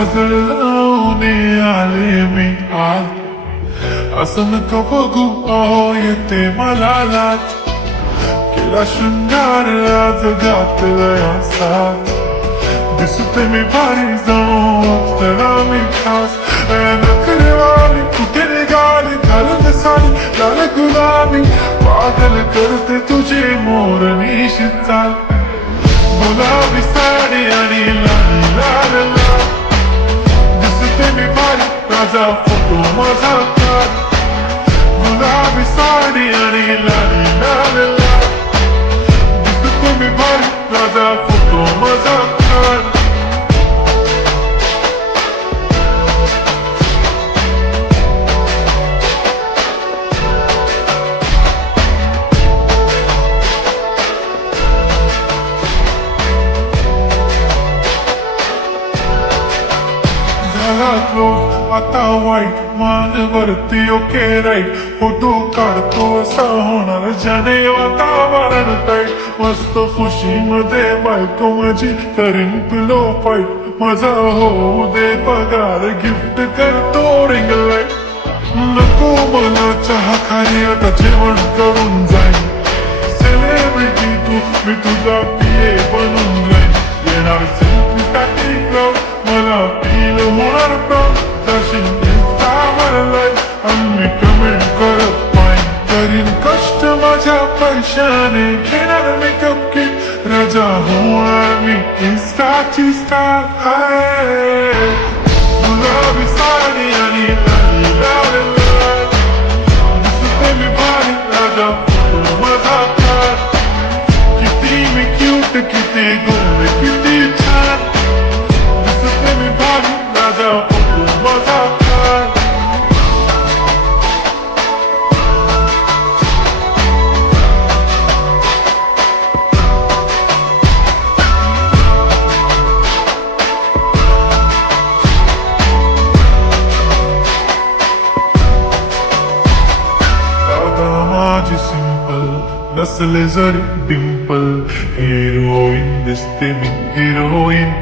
काजळ लावून आले मी आज, असं नको बघू अहो येते मला लाज, केला शृंगार आज घातलाय असा, दिसते मी भारी जाऊन जरा मी खास, नखरेवाली कुठे निघाली घालून साडी लाल गुलाबी, पागल करते तुझी मोरणी चाल, गुलाबी साडी आणि लाल लाल लाल, दिसते मी भारी राजा फोटो माझा काढ, गुलाबी साडी आणि लाल लाल लाल, दिसते मी भारी राजा फोटो माझा काढ. आता वाईट मान वरती ओके राईट, फोटो काढतो असा होणार ज्याने वातावरण टाईट, मस्त खुशी मध्ये बायको माझी करीन पिलो फाईट, माझा होऊ दे पगार गिफ्ट करतो रिंग लाईट, नको मला चहा खाली आता जेवण करून जाईन, सेलिब्रिटी तू मी तुझा पिये बनून जाईन, येणार सेल्फी साठी क्लाउड मला फील होणार प्राऊड, आम्ही कमेंट करत पाहिन, करीन कष्ट माझ्या पैशाने, घेणार मेकअप किट राजा होणार मी इन्स्टाची स्टार आहे, गुलाबी साडी आणि लाल लाल लाल, दिसते मी भारी राजा फोटो माझा काढ, किती मी क्यूट किती गोड किती छान, दिसते मी भारी राजा फोटो माझा काढ. सिंपल नसले जरी डिंपल, हिरोईन दिसते मी हिरोईन,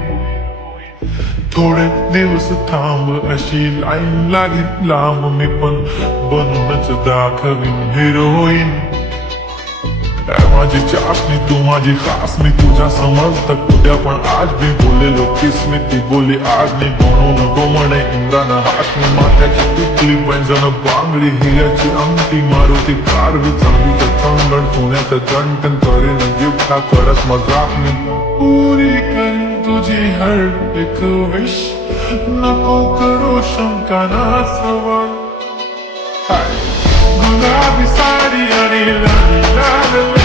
थोडे दिवस थांब अशी लाईन लागली लांब, मी पण बनूनच दाखवीन हिरोईन, माझी चाशनी तू माझी खास, मी तुझ्या समजत उद्या पण आज मी बोलेलो किस मी, ती बोली आज मी म्हणू नको म्हणे इंद्रान हात, मी माथ्याची टिकली पैंजण बांगडी हिऱ्याची अंगठी, मारुती कार बी चांगली कंगण सोन्याचं कंटन, करीन गिफ्ट हा करत मजाक मी, पुरी करीन तुझी हर एक विश, नको करू शंका ना सवाल, गुलाबी साडी आणि लाल लाल